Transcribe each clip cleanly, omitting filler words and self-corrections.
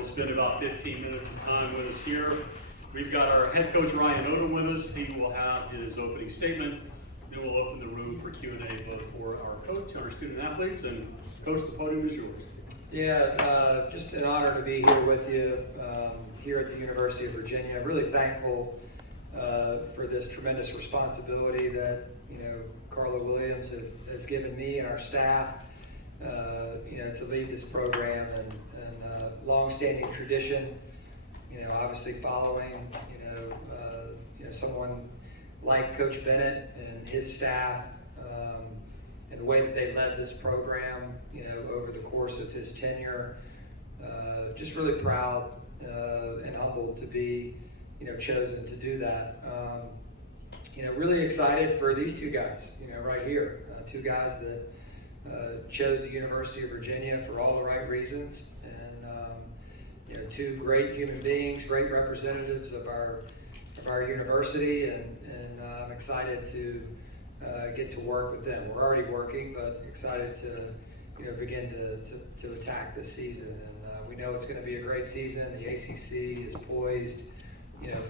will spend about 15 minutes of time with us here. We've got our head coach Ryan Odom with us. He will have his opening statement. Then we'll open the room for Q&A both for our coach and our student athletes. And Coach, the podium is yours. Yeah, just an honor to be here with you here at the University of Virginia. Really thankful for this tremendous responsibility that Carla Williams has given me and our staff. To lead this program and long-standing tradition. Obviously following someone like Coach Bennett and his staff and the way that they led this program over the course of his tenure. Just really proud and humbled to be chosen to do that. Really excited for these two guys right here, two guys that chose the University of Virginia for all the right reasons, and two great human beings, great representatives of our university, and I'm excited to get to work with them. We're already working, but excited to begin to attack this season. And we know it's going to be a great season. The ACC is poised,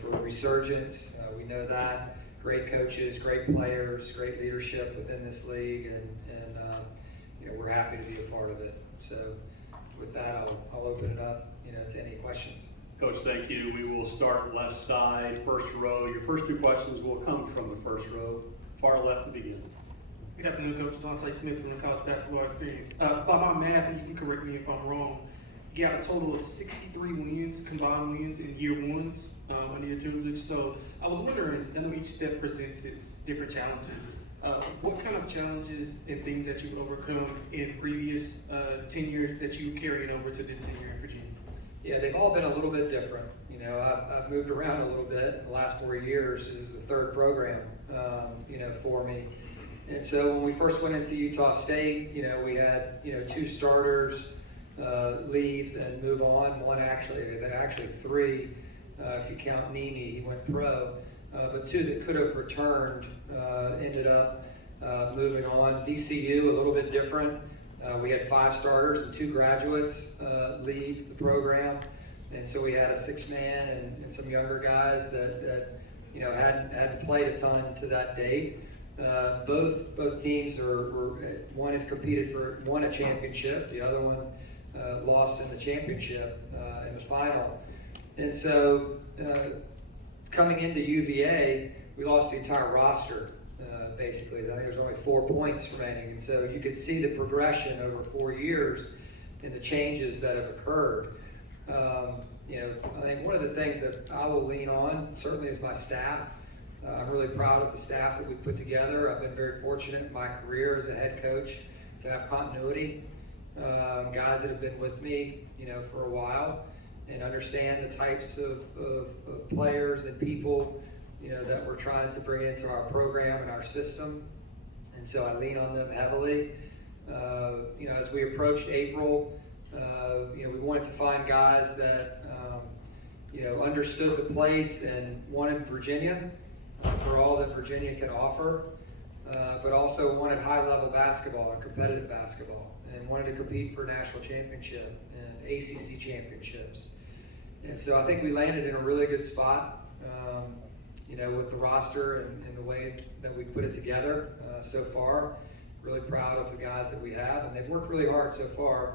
for resurgence. We know that. Great coaches, great players, great leadership within this league, and we're happy to be a part of it. So with that, I'll open it up, to any questions. Coach, thank you. We will start left side, first row. Your first two questions will come from the first row, far left to begin. Good afternoon, Coach. Don Clay Smith from the College Basketball Experience. By my math, and you can correct me if I'm wrong, you got a total of 63 wins, combined wins in year ones under your tutelage. So I was wondering, I know each step presents its different challenges. What kind of challenges and things that you've overcome in previous tenures that you carried over to this tenure in Virginia? Yeah, they've all been a little bit different. I've moved around a little bit. The last 4 years is the third program, for me. And so when we first went into Utah State, we had, two starters leave and move on. Actually three, if you count Nimi, he went pro. But two that could have returned ended up moving on. VCU, a little bit different. We had 5 starters and 2 graduates leave the program. And so we had a 6-man and some younger guys that hadn't played a ton to that date. Both teams one had won a championship. The other one lost in the championship in the final. And so coming into UVA, we lost the entire roster, basically. I think there's only 4 points remaining. And so you could see the progression over 4 years and the changes that have occurred. I think one of the things that I will lean on, certainly, is my staff. I'm really proud of the staff that we've put together. I've been very fortunate in my career as a head coach to have continuity. Guys that have been with me, for a while, and understand the types of players and people, that we're trying to bring into our program and our system. And so I lean on them heavily. As we approached April, we wanted to find guys that, understood the place and wanted Virginia for all that Virginia can offer, but also wanted high-level basketball and competitive basketball, and wanted to compete for national championship and ACC championships. And so I think we landed in a really good spot, with the roster and the way that we put it together so far. Really proud of the guys that we have, and they've worked really hard so far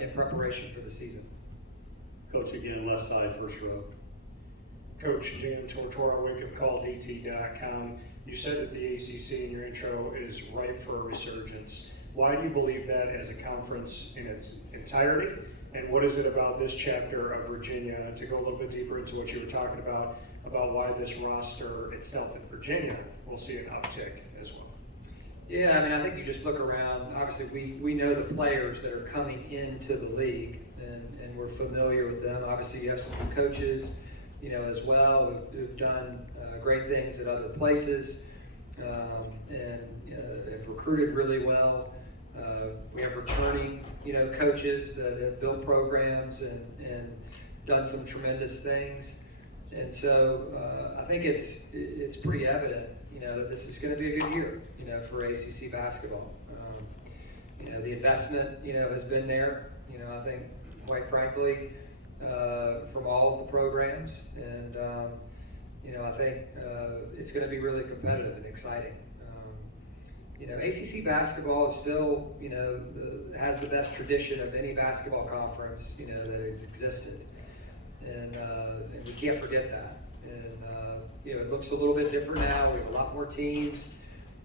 in preparation for the season. Coach, again, left side, first row. Coach Dan Tortora, wakeupcalldt.com. You said that the ACC in your intro is ripe for a resurgence. Why do you believe that as a conference in its entirety? And what is it about this chapter of Virginia, to go a little bit deeper into what you were talking about why this roster itself in Virginia will see an uptick as well? Yeah, I think you just look around. Obviously, we know the players that are coming into the league, and we're familiar with them. Obviously, you have some new coaches, as well, who've done great things at other places, and have recruited really well. We have returning, coaches that have built programs and done some tremendous things. And so I think it's pretty evident, that this is going to be a good year, for ACC basketball. The investment, has been there. I think, quite frankly, from all of the programs, and I think it's going to be really competitive and exciting. ACC basketball is still, has the best tradition of any basketball conference, that has existed, and we can't forget that. And it looks a little bit different now. We have a lot more teams.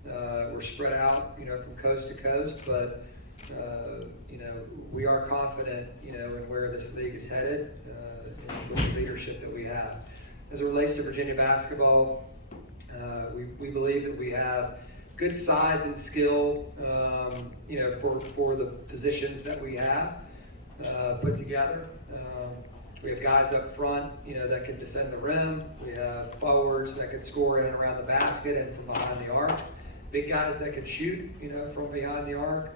We're spread out, from coast to coast, but we are confident, in where this league is headed, and with the leadership that we have. As it relates to Virginia basketball, we believe that we have good size and skill, for the positions that we have put together. We have guys up front, that can defend the rim. We have forwards that can score in and around the basket and from behind the arc. Big guys that can shoot, from behind the arc.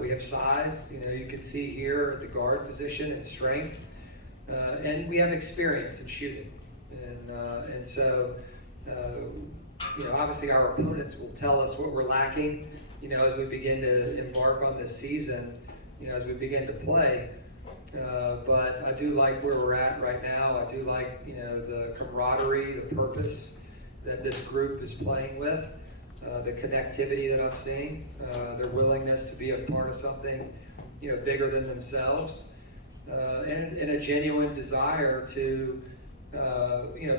We have size, you can see here at the guard position and strength. And we have experience in shooting. And so, obviously our opponents will tell us what we're lacking, as we begin to embark on this season, as we begin to play. But I do like where we're at right now. I do like, the camaraderie, the purpose that this group is playing with, the connectivity that I'm seeing, their willingness to be a part of something, bigger than themselves, and a genuine desire to,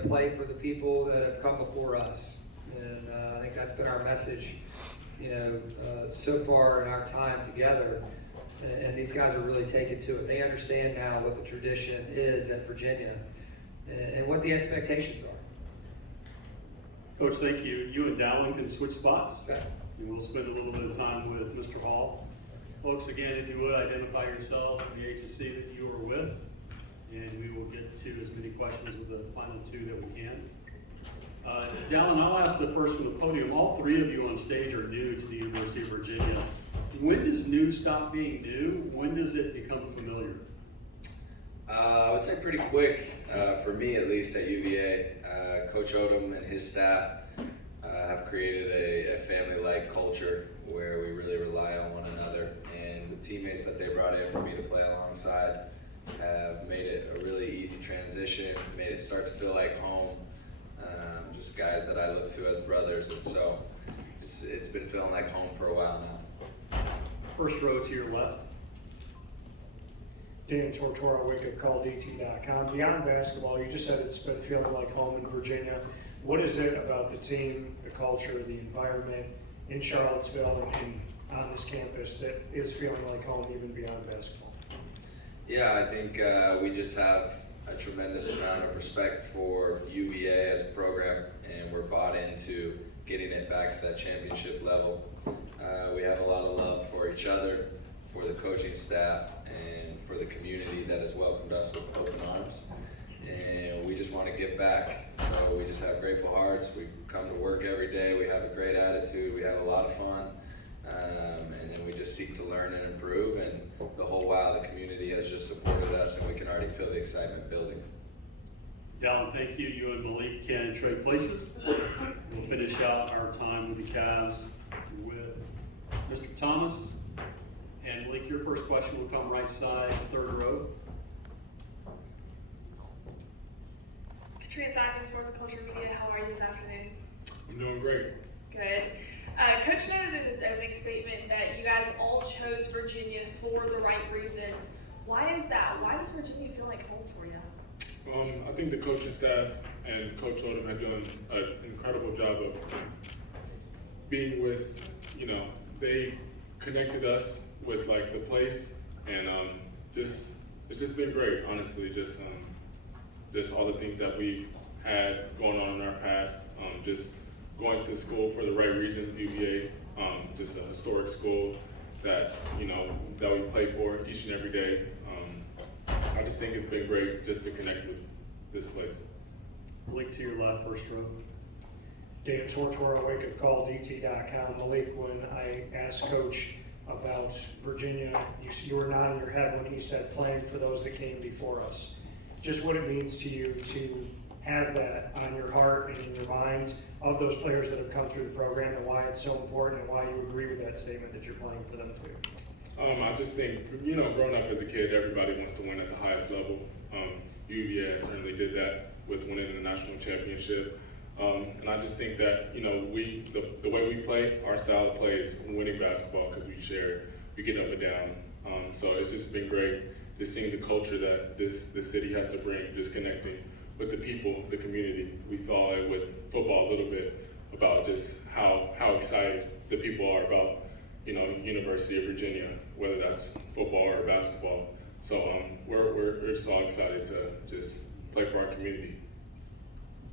play for the people that have come before us. And I think that's been our message, so far in our time together. And these guys are really taken to it. They understand now what the tradition is at Virginia and what the expectations are. Coach, thank you. You and Dallin can switch spots. Okay. And we'll spend a little bit of time with Mr. Hall. Folks, again, if you would, identify yourselves and the agency that you are with, and we will get to as many questions with the final two that we can. Dallin, I'll ask the first from the podium. All three of you on stage are new to the University of Virginia. When does new stop being new? When does it become familiar? I would say pretty quick, for me at least at UVA. Coach Odom and his staff have created a family-like culture where we really rely on one another, and the teammates that they brought in for me to play alongside have made it a really easy transition, made it start to feel like home. Just guys that I look to as brothers, and so it's been feeling like home for a while now. First row to your left. Dan Tortora, wakeupcalldt.com. Beyond basketball, you just said it's been feeling like home in Virginia. What is it about the team, the culture, the environment in Charlottesville and on this campus that is feeling like home even beyond basketball? Yeah, I think we just have a tremendous amount of respect for UVA as a program, and we're bought into getting it back to that championship level. We have a lot of love for each other, for the coaching staff, and for the community that has welcomed us with open arms. And we just want to give back. So we just have grateful hearts. We come to work every day. We have a great attitude. We have a lot of fun. And then we just seek to learn and improve. And the whole while, the community has just supported us, and we can already feel the excitement building. Dallin, thank you. You and Malik can trade places. We'll finish out our time with the Cavs with Mr. Thomas. And Malik, your first question will come right side, third row. Katrina Sackett, Sports and Culture Media. How are you this afternoon? I'm doing great. Good. Coach noted in his opening statement that you guys all chose Virginia for the right reasons. Why is that? Why does Virginia feel like home for you? I think the coaching staff and Coach Odom have done an incredible job of being with, they connected us with like the place, and it's just been great, honestly. Just all the things that we've had going on in our past, just going to school for the right reasons, UVA, just a historic school that, that we play for each and every day. I just think it's been great just to connect with this place. Malik to your left, first row. Dan Tortora, wakeupcalldt.com. Malik, when I asked Coach about Virginia, you were nodding your head when he said playing for those that came before us. Just what it means to you to have that on your heart and in your mind of those players that have come through the program, and why it's so important and why you agree with that statement that you're playing for them too. I just think, growing up as a kid, everybody wants to win at the highest level. UVA certainly did that with winning the national championship. And I just think that, the way we play, our style of play is winning basketball because we share, we get up and down. So it's just been great just seeing the culture that this city has to bring, just connecting with the people, the community. We saw it with football a little bit about just how excited the people are about, University of Virginia, whether that's football or basketball. So we're just all excited to just play for our community.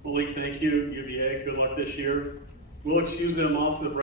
Malik, thank you. UVA, good luck this year. We'll excuse them off to the